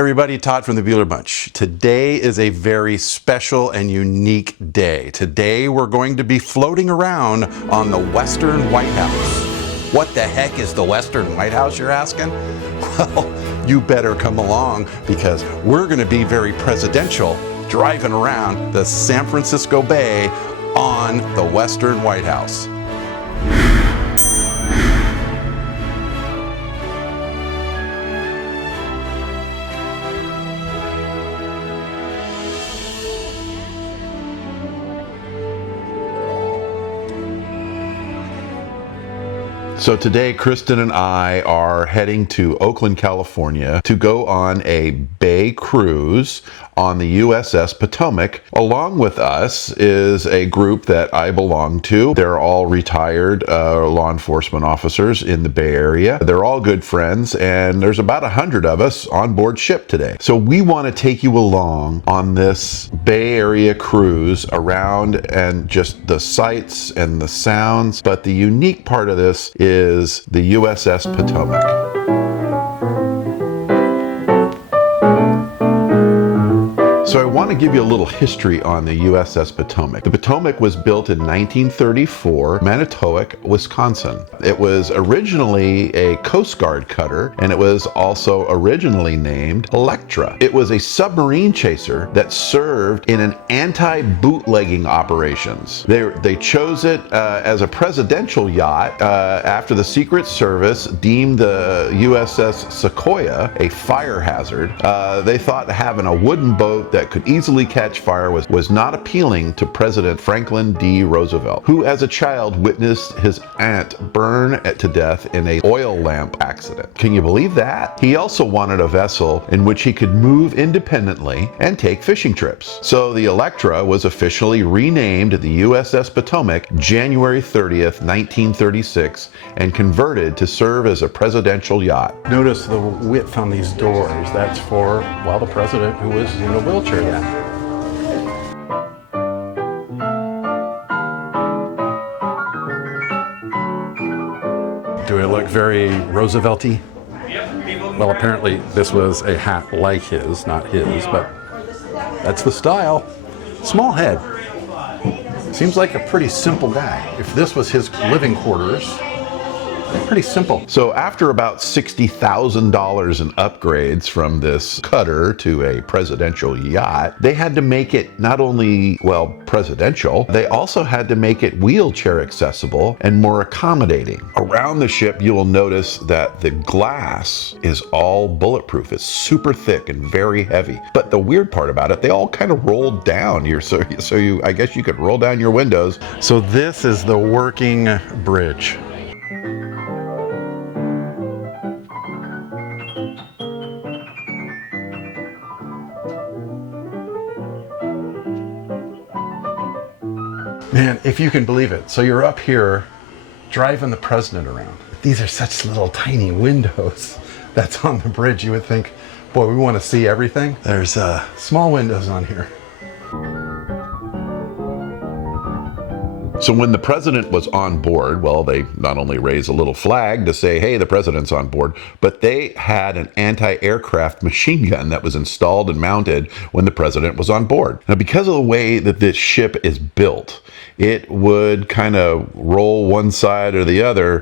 Everybody, Todd from the Bueller Bunch. Today is a very special and unique day. Today we're going to be floating around on the Western White House. What the heck is the Western White House, you're asking? Well, you better come along because we're going to be very presidential driving around the San Francisco Bay on the Western White House. So today, Kristen and I are heading to Oakland, California to go on a bay cruise on the USS Potomac. Along with us is a group that I belong to. They're all retired law enforcement officers in the Bay Area. They're all good friends, and there's about 100 of us on board ship today. So we want to take you along on this Bay Area cruise around and just the sights and the sounds. But the unique part of this is the USS Potomac. So I want to give you a little history on the USS Potomac. The Potomac was built in 1934, Manitowoc, Wisconsin. It was originally a Coast Guard cutter, and it was also originally named Electra. It was a submarine chaser that served in an anti-bootlegging operations. They chose it as a presidential yacht after the Secret Service deemed the USS Sequoia a fire hazard. They thought having a wooden boat that could easily catch fire was not appealing to President Franklin D. Roosevelt, who as a child witnessed his aunt burn to death in an oil lamp accident. Can you believe that? He also wanted a vessel in which he could move independently and take fishing trips. So the Electra was officially renamed the USS Potomac January 30th, 1936, and converted to serve as a presidential yacht. Notice the width on these doors. That's for, well, the president who was in a wheelchair. Yeah. Do I look very Roosevelt-y? Well, apparently this was a hat like his, not his, but that's the style. Small head. Seems like a pretty simple guy. If this was his living quarters, pretty simple. So after about $60,000 in upgrades from this cutter to a presidential yacht, they had to make it not only, well, presidential, they also had to make it wheelchair accessible and more accommodating. Around the ship, you will notice that the glass is all bulletproof. It's super thick and very heavy. But the weird part about it, they all kind of rolled down. I guess you could roll down your windows. So this is the working bridge. Man, if you can believe it. So you're up here driving the president around. These are such little tiny windows that's on the bridge. You would think, boy, we want to see everything. There's small windows on here. So when the president was on board, well, they not only raised a little flag to say, hey, the president's on board, but they had an anti-aircraft machine gun that was installed and mounted when the president was on board. Now, because of the way that this ship is built, it would kind of roll one side or the other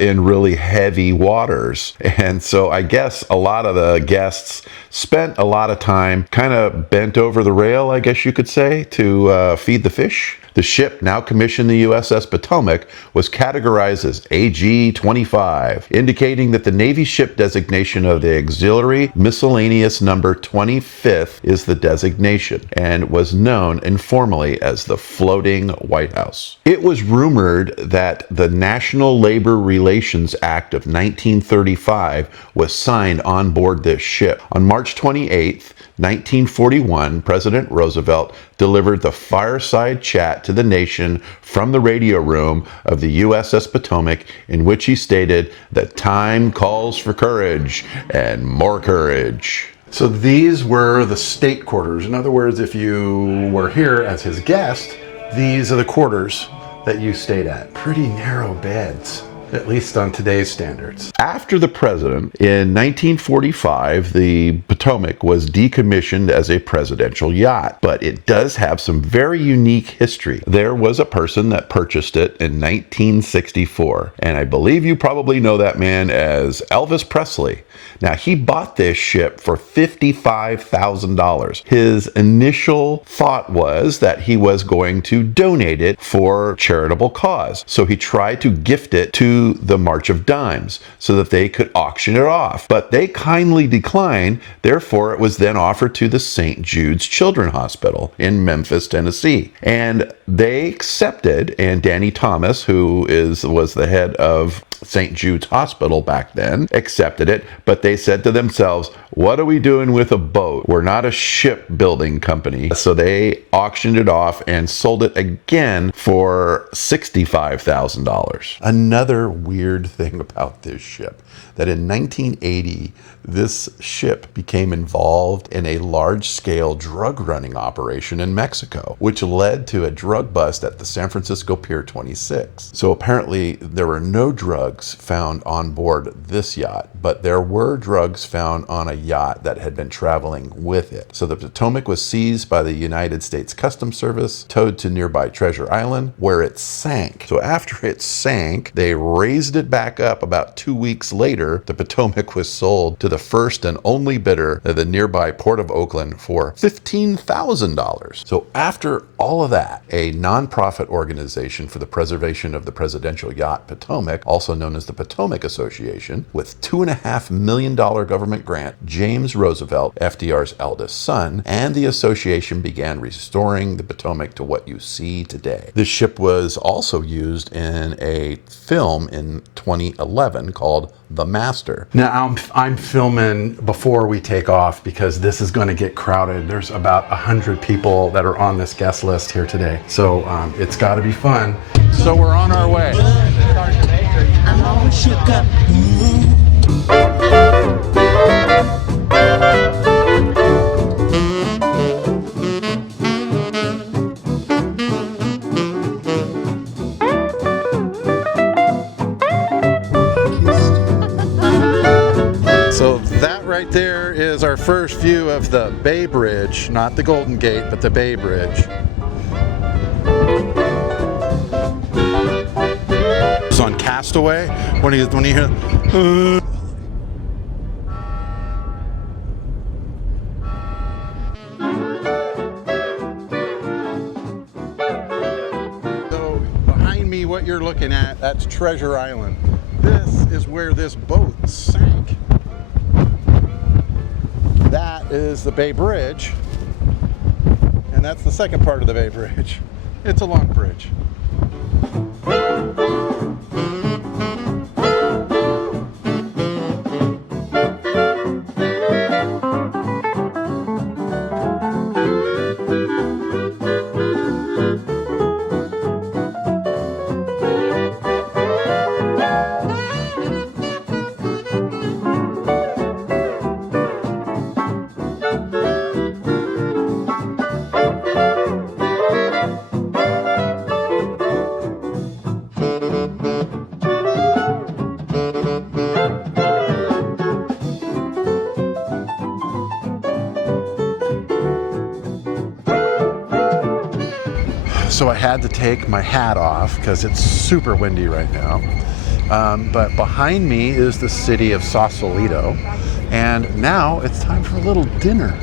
in really heavy waters. And so I guess a lot of the guests spent a lot of time kind of bent over the rail, I guess you could say, to feed the fish. The ship, now commissioned the USS Potomac, was categorized as AG-25, indicating that the Navy ship designation of the Auxiliary Miscellaneous Number 25th is the designation, and was known informally as the Floating White House. It was rumored that the National Labor Relations Act of 1935 was signed on board this ship. On March 28th, 1941, President Roosevelt delivered the fireside chat to the nation from the radio room of the USS Potomac, in which he stated that time calls for courage and more courage. So these were the state quarters. In other words, if you were here as his guest, these are the quarters that you stayed at. Pretty narrow beds. at least on today's standards. After the president, in 1945, the Potomac was decommissioned as a presidential yacht, but it does have some very unique history. There was a person that purchased it in 1964, and I believe you probably know that man as Elvis Presley. Now, he bought this ship for $55,000. His initial thought was that he was going to donate it for charitable cause. So he tried to gift it to the March of Dimes so that they could auction it off. But they kindly declined. Therefore, it was then offered to the St. Jude's Children's Hospital in Memphis, Tennessee. And they accepted, and Danny Thomas, who was the head of St. Jude's Hospital back then, accepted it, but they said to themselves, what are we doing with a boat? We're not a shipbuilding company. So they auctioned it off and sold it again for $65,000. Another weird thing about this ship, that in 1980, this ship became involved in a large-scale drug running operation in Mexico, which led to a drug bust at the San Francisco Pier 26. So apparently there were no drugs found on board this yacht, but there were drugs found on a yacht that had been traveling with it. So the Potomac was seized by the United States Customs Service, towed to nearby Treasure Island, where it sank. So after it sank, they raised it back up. About 2 weeks later, the Potomac was sold to the first and only bidder at the nearby Port of Oakland for $15,000. So after all of that, a nonprofit organization for the preservation of the presidential yacht Potomac, also known as the Potomac Association, with $2.5 million government grant, James Roosevelt, FDR's eldest son, and the association began restoring the Potomac to what you see today. This ship was also used in a film in 2011 called The Master. Now I'm filming before we take off because this is going to get crowded. There's about 100 people that are on this guest list here today. So it's got to be fun. So we're on our way. I'm all shook up. So that right there is our first view of the Bay Bridge, not the Golden Gate, but the Bay Bridge. It's on Castaway when you hear. So behind me, what you're looking at, that's Treasure Island. This is where this boat sank. That is the Bay Bridge, and that's the second part of the Bay Bridge. It's a long bridge. So I had to take my hat off because it's super windy right now. But behind me is the city of Sausalito. And now it's time for a little dinner.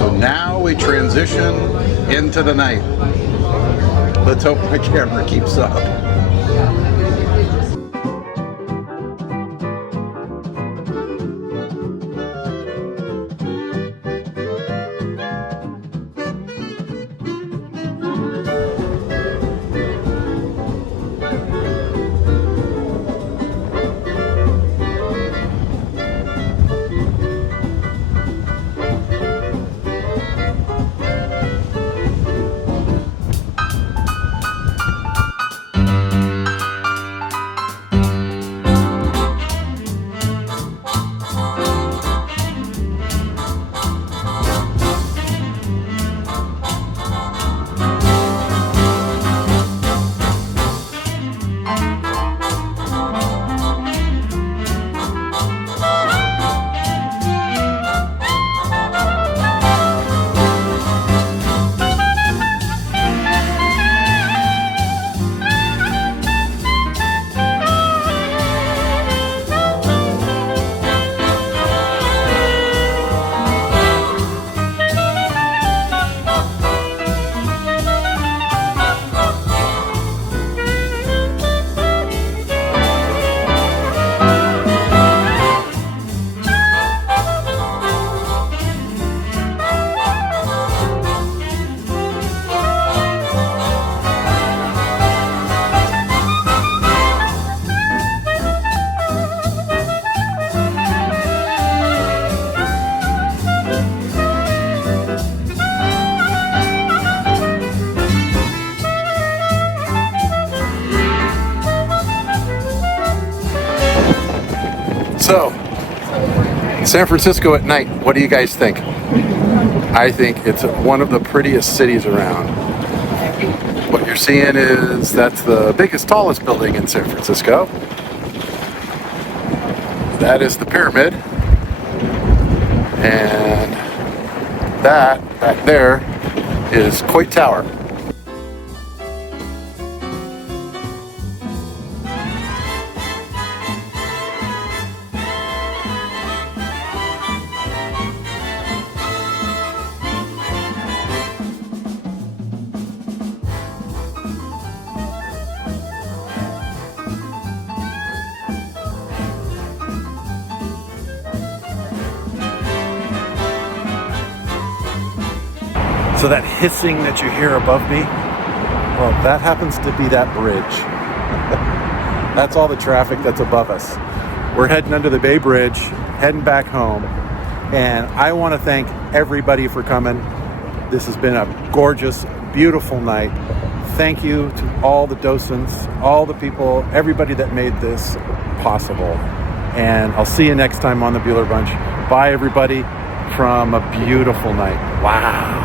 So now we transition into the night. Let's hope my camera keeps up. So, San Francisco at night, what do you guys think? I think it's one of the prettiest cities around. What you're seeing is that's the biggest, tallest building in San Francisco. That is the pyramid. And that back there is Coit Tower. So that hissing that you hear above me, well, that happens to be that bridge. That's all the traffic that's above us. We're heading under the Bay Bridge, heading back home. And I want to thank everybody for coming. This has been a gorgeous, beautiful night. Thank you to all the docents, all the people, everybody that made this possible. And I'll see you next time on the Bueller Bunch. Bye, everybody, from a beautiful night. Wow.